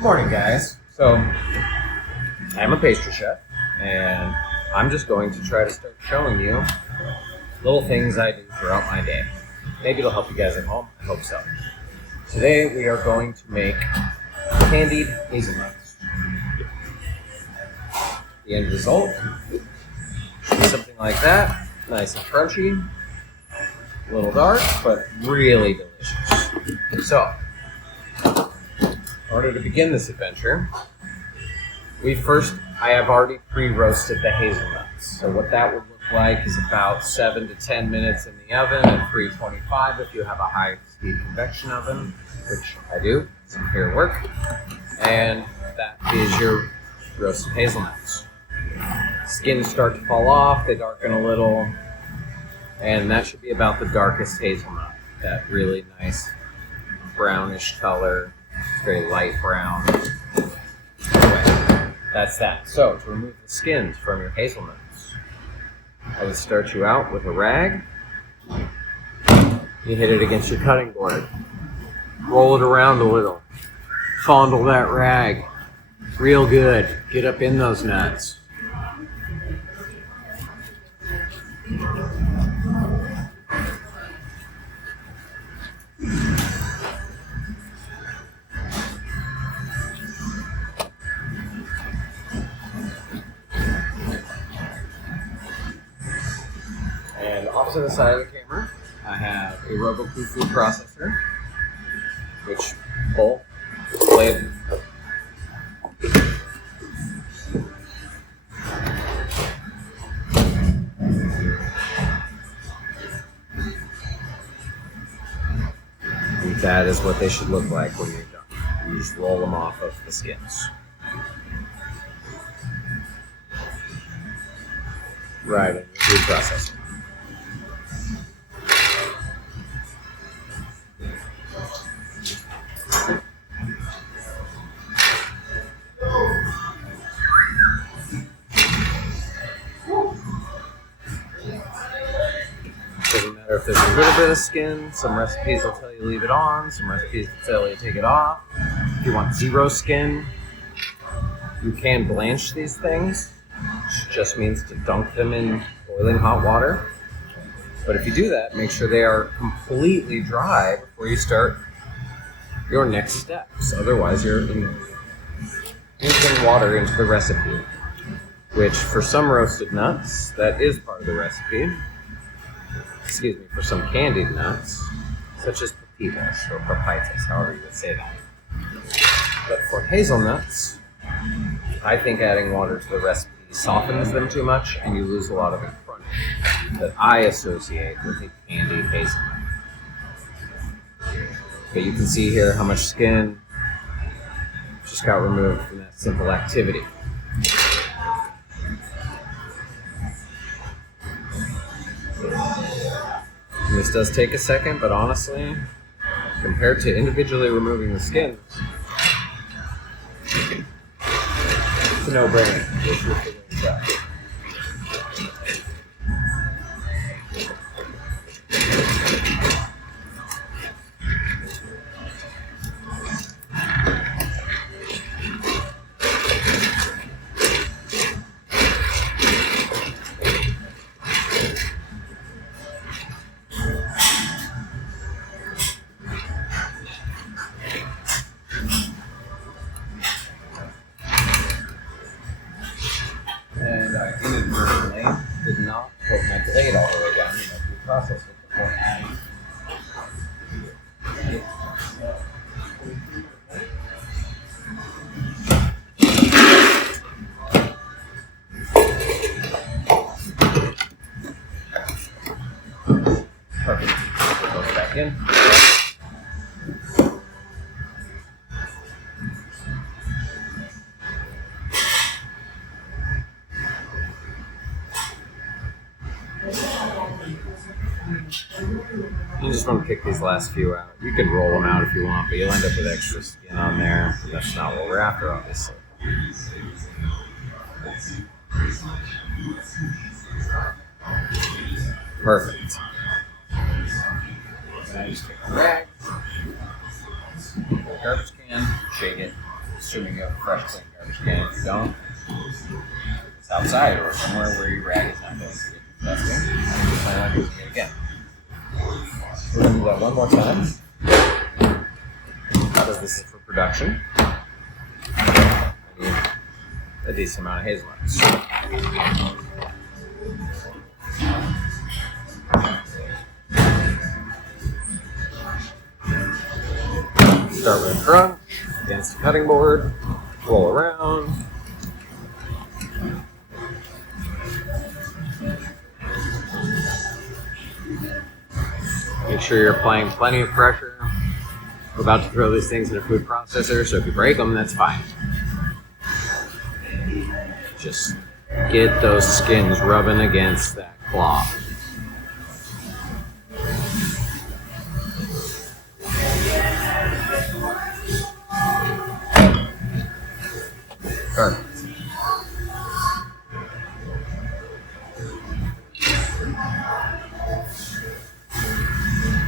Morning, guys. So, I'm a pastry chef, and I'm just going to try to start showing you little things I do throughout my day. Maybe it'll help you guys at home. I hope so. Today, we are going to make candied hazelnuts. The end result should be something like that. Nice and crunchy, a little dark, but really delicious. So, in order to begin this adventure, I have already pre-roasted the hazelnuts. So what that would look like is about 7 to 10 minutes in the oven at 325 if you have a high-speed convection oven, which I do, so I'm here at work. And that is your roasted hazelnuts. Skins start to fall off, they darken a little, and that should be about the darkest hazelnut. That really nice brownish color. It's very light brown. Anyway, that's that. So, to remove the skins from your hazelnuts, I would start you out with a rag. You hit it against your cutting board. Roll it around a little. Fondle that rag. Real good. Get up in those nuts. And off to the side of the camera, I have a Roku food processor, which bowl, blade. And that is what they should look like when you're done. You just roll them off of the skins. Right in your food processor. Doesn't matter if there's a little bit of skin. Some recipes will tell you leave it on. Some recipes will tell you take it off. If you want zero skin, you can blanch these things, which just means to dunk them in boiling hot water. But if you do that, make sure they are completely dry before you start your next steps. Otherwise, you're infusing water into the recipe, which for some roasted nuts, that is part of the recipe. Excuse me, for some candied nuts, such as pepitas or papitas, however you would say that. But for hazelnuts, I think adding water to the recipe softens them too much and you lose a lot of the crunch that I associate with a candied hazelnut. But you can see here how much skin just got removed from that simple activity. And this does take a second, but honestly, compared to individually removing the skins, it's a no-brainer. This is the way to go. And I inadvertently did not put my blade all the way down in my food processor before adding. Perfect. Put those back in. You just want to pick these last few out. You can roll them out if you want, but you'll end up with extra skin on there. That's not what we're after, obviously. Perfect. And I just take a rag, garbage can, shake it, assuming you have a fresh, clean garbage can. If you don't, it's outside or somewhere where your rag is not going to get disgusting. And you plan on using it again. We're going to do that one more time. Because this is for production. I need a decent amount of hazelnuts. Start with a crunch against the cutting board, roll around. Make sure you're applying plenty of pressure. We're about to throw these things in a food processor, so if you break them, that's fine. Just get those skins rubbing against that cloth. Perfect.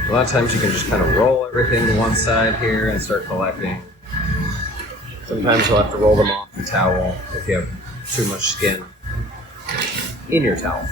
A lot of times you can just kind of roll everything to one side here and start collecting. Sometimes you'll have to roll them off the towel if you have too much skin in your towel.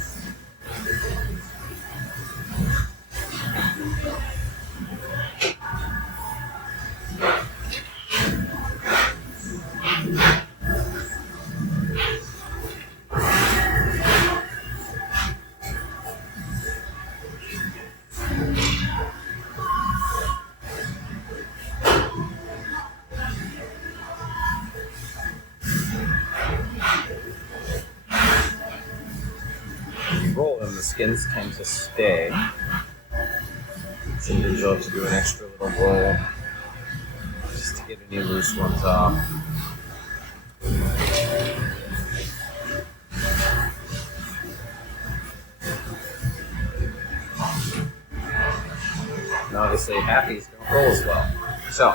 Roll them, the skins tend to stay. Sometimes you'll have to do an extra little roll just to get any loose ones off. And obviously, halfies don't roll as well. So,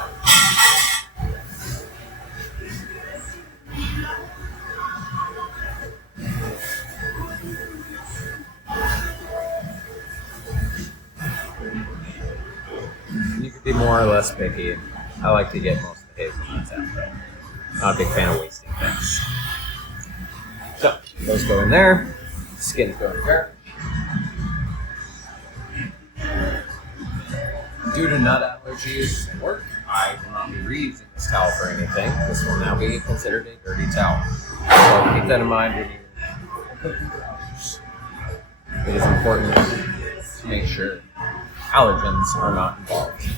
you could be more or less picky. I like to get most of the hazelnuts out though. Not a big fan of wasting things. So, those go in there. Skins go in there. Due to nut allergies and work, I will not be reusing this towel for anything. This will now be considered a dirty towel. So keep that in mind when you're cooking for allergies. It is important to make sure allergens are not involved.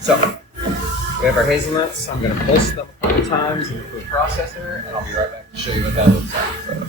So, we have our hazelnuts. I'm going to pulse them a couple times in the food processor, and I'll be right back to show you what that looks like.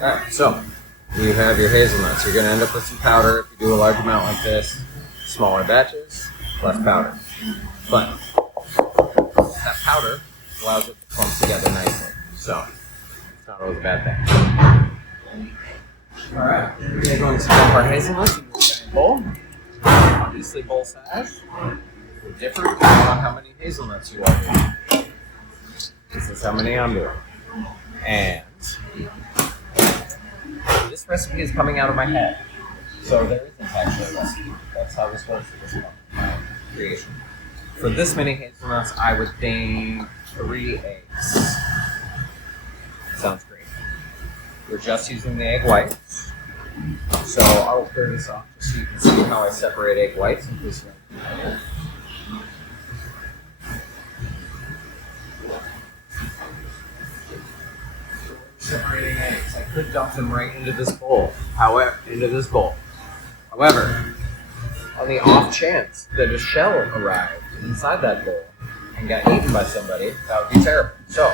Alright, so you have your hazelnuts. You're going to end up with some powder if you do a large amount like this. Smaller batches, less powder. But that powder allows it to clump together nicely. So it's not always a bad thing. Alright, we're going to dump our hazelnuts into a giant bowl. Obviously, bowl size will differ depending on how many hazelnuts you are doing. This is how many I'm doing. And this recipe is coming out of my head, so there isn't actually a recipe. That's how this works at this point in my creation. For this many hazelnuts, I would think 3 eggs. Sounds great. We're just using the egg whites, so I will clear this off just so you can see how I separate egg whites in case you don't know. Separating eggs. I could dump them right into this bowl. However, on the off chance that a shell arrived inside that bowl and got eaten by somebody, that would be terrible. So,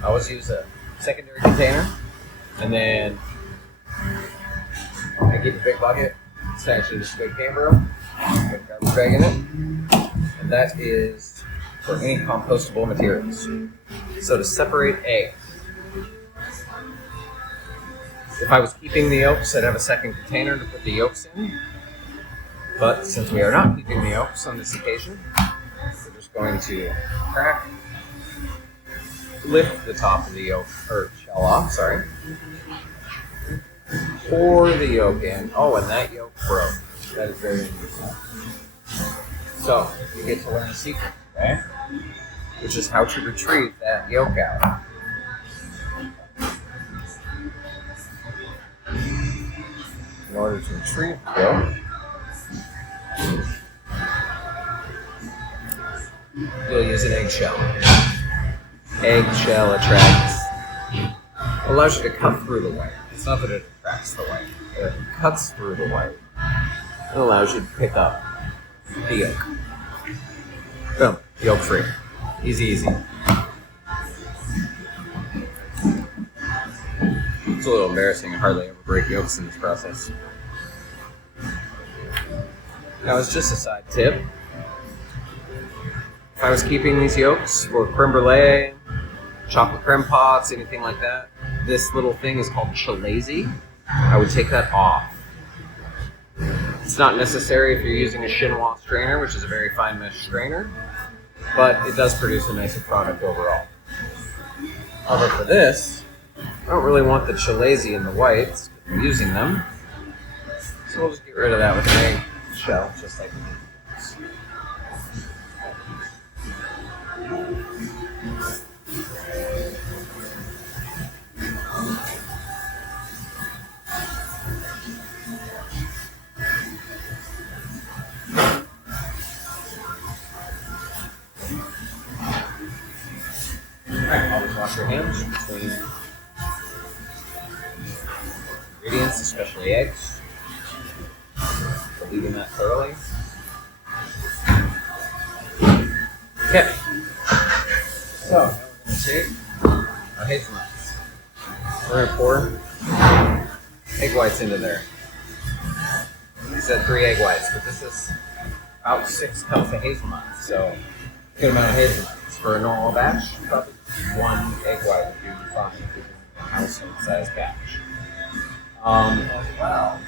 I always use a secondary container, and then I keep a big bucket It's actually just a big camera. Got a garbage bag in it. And that is for any compostable materials. So to separate eggs, if I was keeping the yolks, I'd have a second container to put the yolks in. But since we are not keeping the yolks on this occasion, we're just going to lift the top of the yolk, or shell off, sorry. Pour the yolk in. Oh, and that yolk broke. That is very interesting. So, you get to learn a secret, okay? Which is how to retrieve that yolk out. In order to retrieve the yolk, you'll use an eggshell. Eggshell allows you to cut through the white. It's not that it attracts the white. It cuts through the white. It allows you to pick up the yolk. Boom. Yolk free. Easy. It's a little embarrassing. I hardly ever break yolks in this process. Now, it's just a side tip. If I was keeping these yolks for creme brulee, chocolate creme pots, anything like that, this little thing is called chalazi. I would take that off. It's not necessary if you're using a chinois strainer, which is a very fine mesh strainer, but it does produce a nicer product overall. However, for this, I don't really want the chalazi in the whites, because I'm using them, so we'll just get rid of that with an egg shell, just like this. Alright, always wash your hands between ingredients, especially eggs. Leaving that thoroughly. Okay. So, now we're going to take our hazelnuts. We're going to pour egg whites into there. I said 3 egg whites, but this is about 6 cups of hazelnuts, so good amount of hazelnuts. For a normal batch, probably 1 egg white would be fine if you're doing a household-sized batch. As well,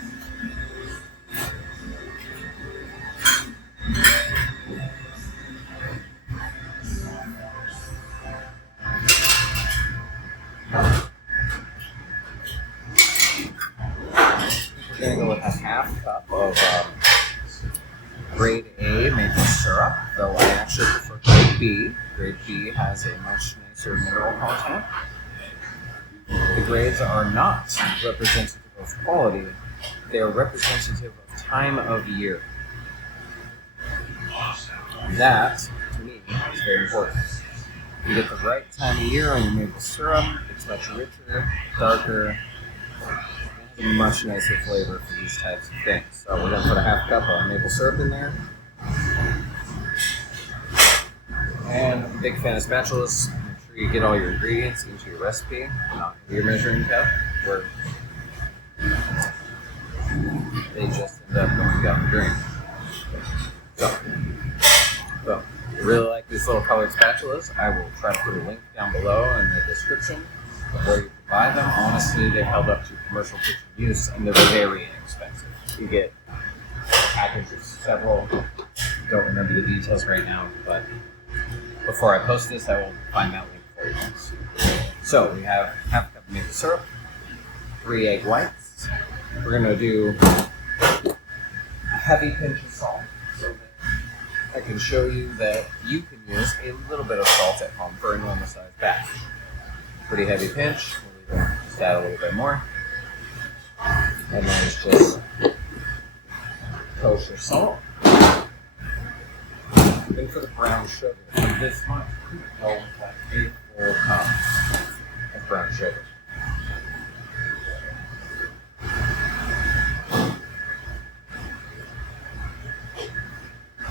we're going to go with a half cup of grade A maple syrup, though I actually prefer grade B. Grade B has a much nicer mineral content. The grades are not representative of quality, they are representative of time of year. That, to me, is very important. You get the right time of year on your maple syrup, it's much richer, darker, a much nicer flavor for these types of things. So we're going to put a half cup of maple syrup in there. And I'm a big fan of spatulas. Make sure you get all your ingredients into your recipe, not your measuring cup, where they just end up going down the drain. So I really like these little colored spatulas. I will try to put a link down below in the description of where you can buy them. Honestly, they've held up to commercial kitchen use, and they're very inexpensive. You get a package of several. Don't remember the details right now, but before I post this, I will find that link for you guys. So we have half a cup of maple syrup, 3 egg whites. We're going to do a heavy pinch of salt so that I can show you that you can use a little bit of salt at home for a normal sized batch. Pretty heavy pinch. We'll just add a little bit more. And then it's just kosher salt. Then for the brown sugar, this much, go with like 8 full cups of brown sugar.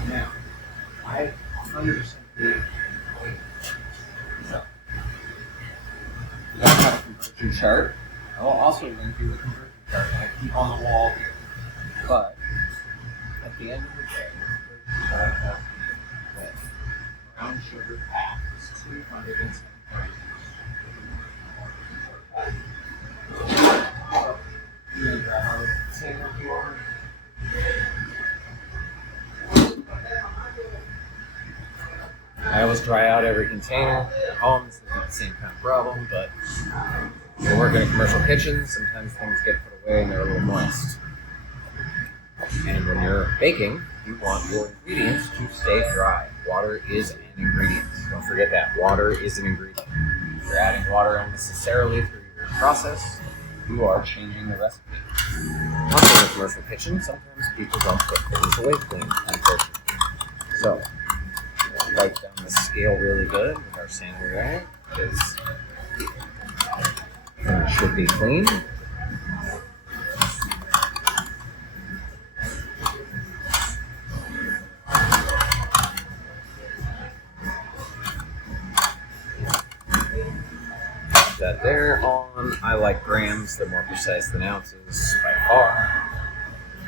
Now, I 100% agree. So, you don't have a conversion chart. I will also link you the conversion chart that I keep on the wall here. But at the end of the day, that brown sugar pack is 210 grams. I always dry out every container. All this isn't the same kind of problem, but when you work in a commercial kitchen, sometimes things get put away and they're a little moist. And when you're baking, you want your ingredients to stay dry. Water is an ingredient. Don't forget that. Water is an ingredient. If you're adding water unnecessarily through your process, you are changing the recipe. Also in a commercial kitchen, sometimes people don't put things away clean, unfortunately. So, wipe down the scale really good with our sanitary rag, because it should be clean. That there on, I like grams, they're more precise than ounces by far.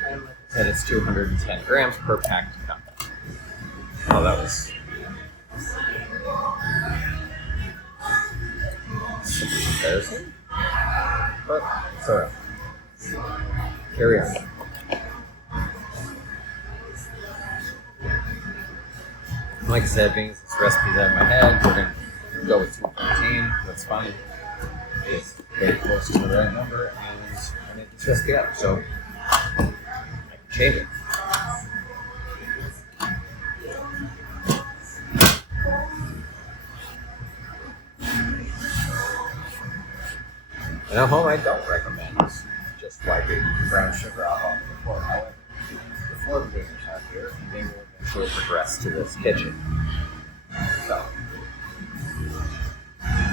And like I said, it's 210 grams per packed cup. Oh, that was embarrassing. But it's alright. Carry on. Like I said, being this recipe's out of my head, we're going to go with 214. That's fine. It's very close to the right number, and I made this recipe up, so I can change it. And at home, I don't recommend just wiping brown sugar off on the floor. However, before the gamers out here, they will eventually progress to this kitchen. So,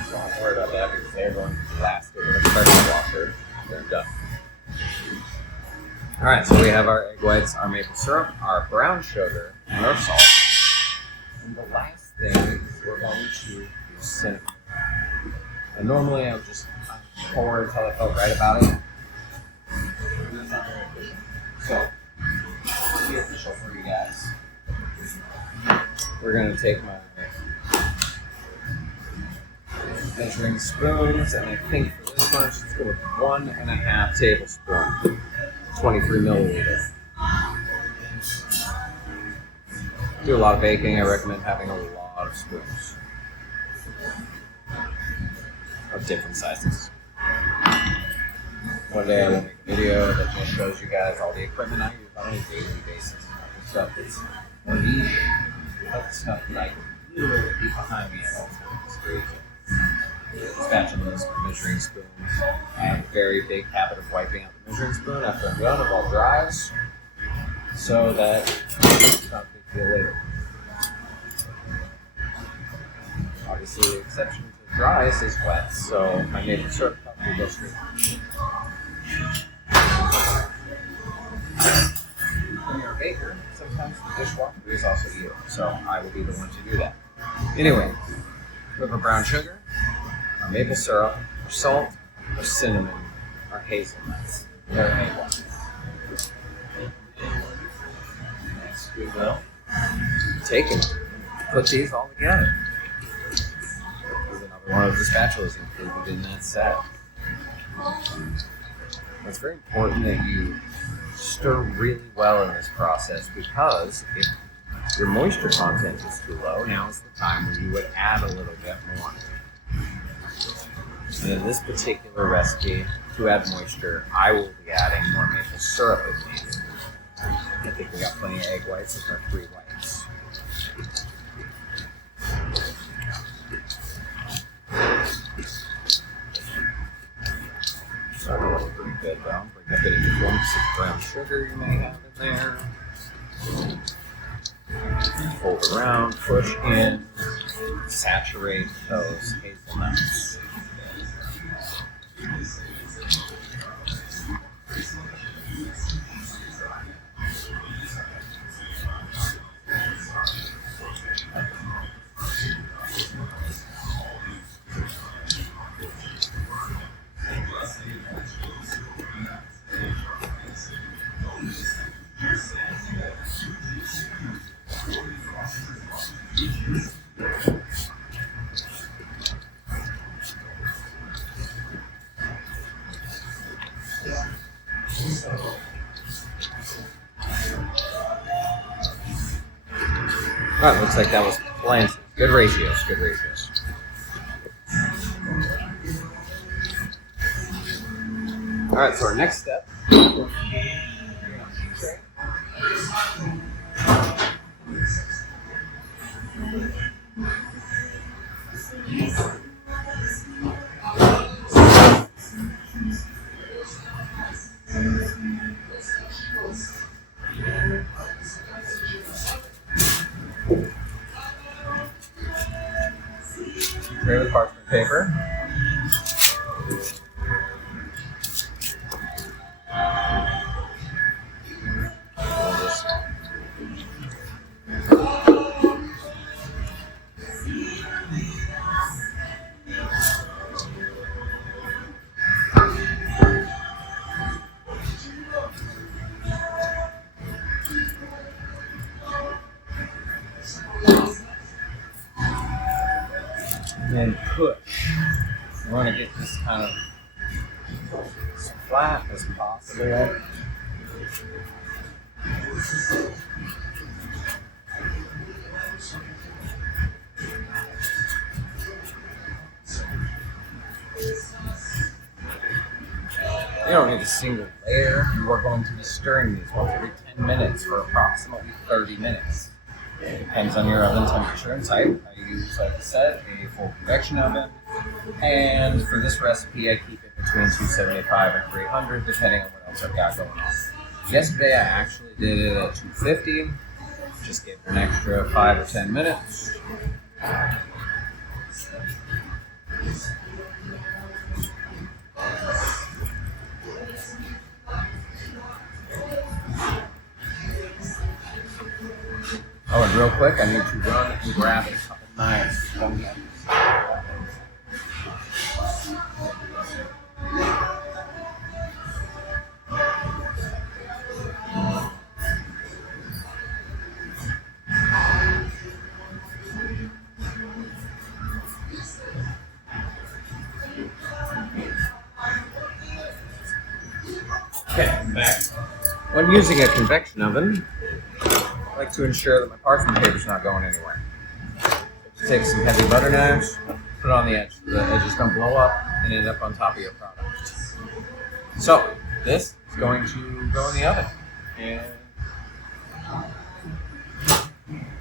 don't worry about that because they're going to blast it with a pressure washer. They're done. Alright, so we have our egg whites, our maple syrup, our brown sugar, and our salt. And the last thing is we're going to use cinnamon. And normally I would just pour until I felt right about it. It's not very efficient. So, to be official for you guys, we're going to take my measuring spoons, and I think for this one, let's go with 1.5 tablespoons, 23 milliliters. Do a lot of baking, I recommend having a lot of spoons of different sizes. One day I will make a video that just shows you guys all the equipment I use on a daily basis. The stuff that's more niche, the stuff that I can literally keep behind me at all times. Spatulas, measuring spoons. I have a very big habit of wiping out the measuring spoon after I'm done, it all dries, so that it's not a big deal later. Obviously, the exception to dries is wet, so my maple syrup will go straight. When you're a baker, sometimes the dishwasher is also you, so I will be the one to do that. Anyway, we have our brown sugar, our maple syrup, our salt, our cinnamon, our hazelnuts, and our egg whites. Next, we will take it, put these all together. There's another one of the spatulas included in that set. It's very important that you stir really well in this process, because if your moisture content is too low, now is the time when you would add a little bit more. And in this particular recipe, to add moisture, I will be adding more maple syrup if needed. I think we got plenty of egg whites with our 3 whites. That looks pretty good though. Break up any clumps of brown sugar you may have in there. Fold around, push in, saturate those hazelnuts. Alright, looks like that was plenty. Good ratios, good ratios. Alright, so our next step. Tray with parchment paper. And then push. You want to get this kind of as flat as possible. You don't need a single layer. You are going to be stirring these once every 10 minutes for approximately 30 minutes. It depends on your oven temperature and type. I use, like I said, a full convection oven. And for this recipe, I keep it between 275 and 300, depending on what else I've got going on. Yesterday, I actually did it at 250. Just gave it an extra 5 or 10 minutes. Oh, and real quick, I need to run and grab a couple knives. Okay, I'm back. When using a convection oven, I like to ensure that my parchment paper is not going anywhere. Just take some heavy butter knives, put it on the edge so the edges don't blow up and end up on top of your product. So, this is going to go in the oven. And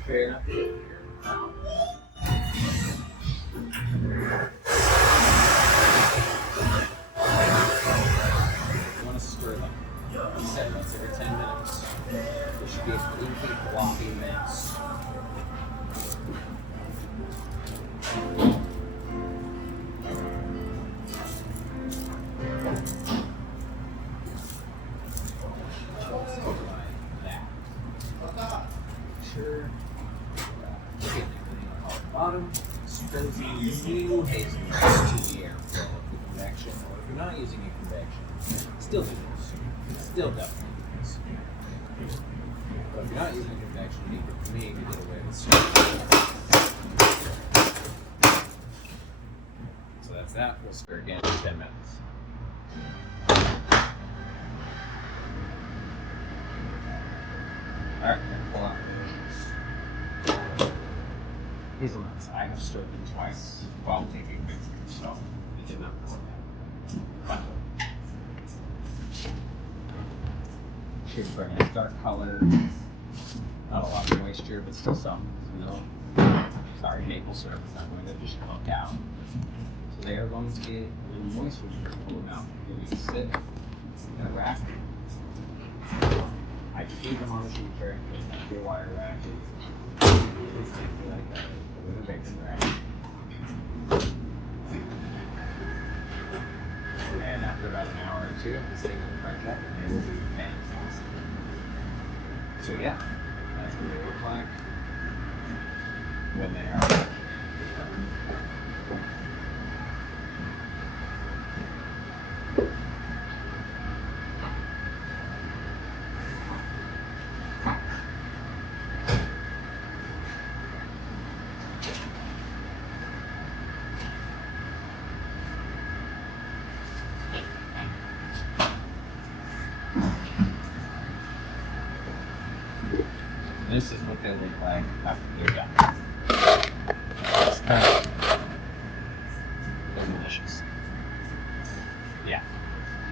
fair You want to stir them. Set once every 10 minutes. There should be a completely floppy mix. Sure. Get everything off the bottom. Spread these new hazelnuts to the air for the convection. Or if you're not using a convection, still do this. Still definitely do this. But if you're not using a convection, you need to get away with stirring. So that's that. We'll stir again in 10 minutes. Alright, pull out. Hazelnuts. I have stirred them twice while taking pictures, so I did not miss that. Should bring a dark color. Not a lot of moisture, but still some. Sorry, maple syrup is not going to just cook out. So they are going to get a little moisture when you pull them out. You're going to sit in a rack. I feed them on the sheet tray. Your wire rack is exactly like that. With a baking rack. And after about an hour or two, this thing will crank up and they will be fantastic. So yeah, that's what they look like when they are. This is what what they look like after they're done.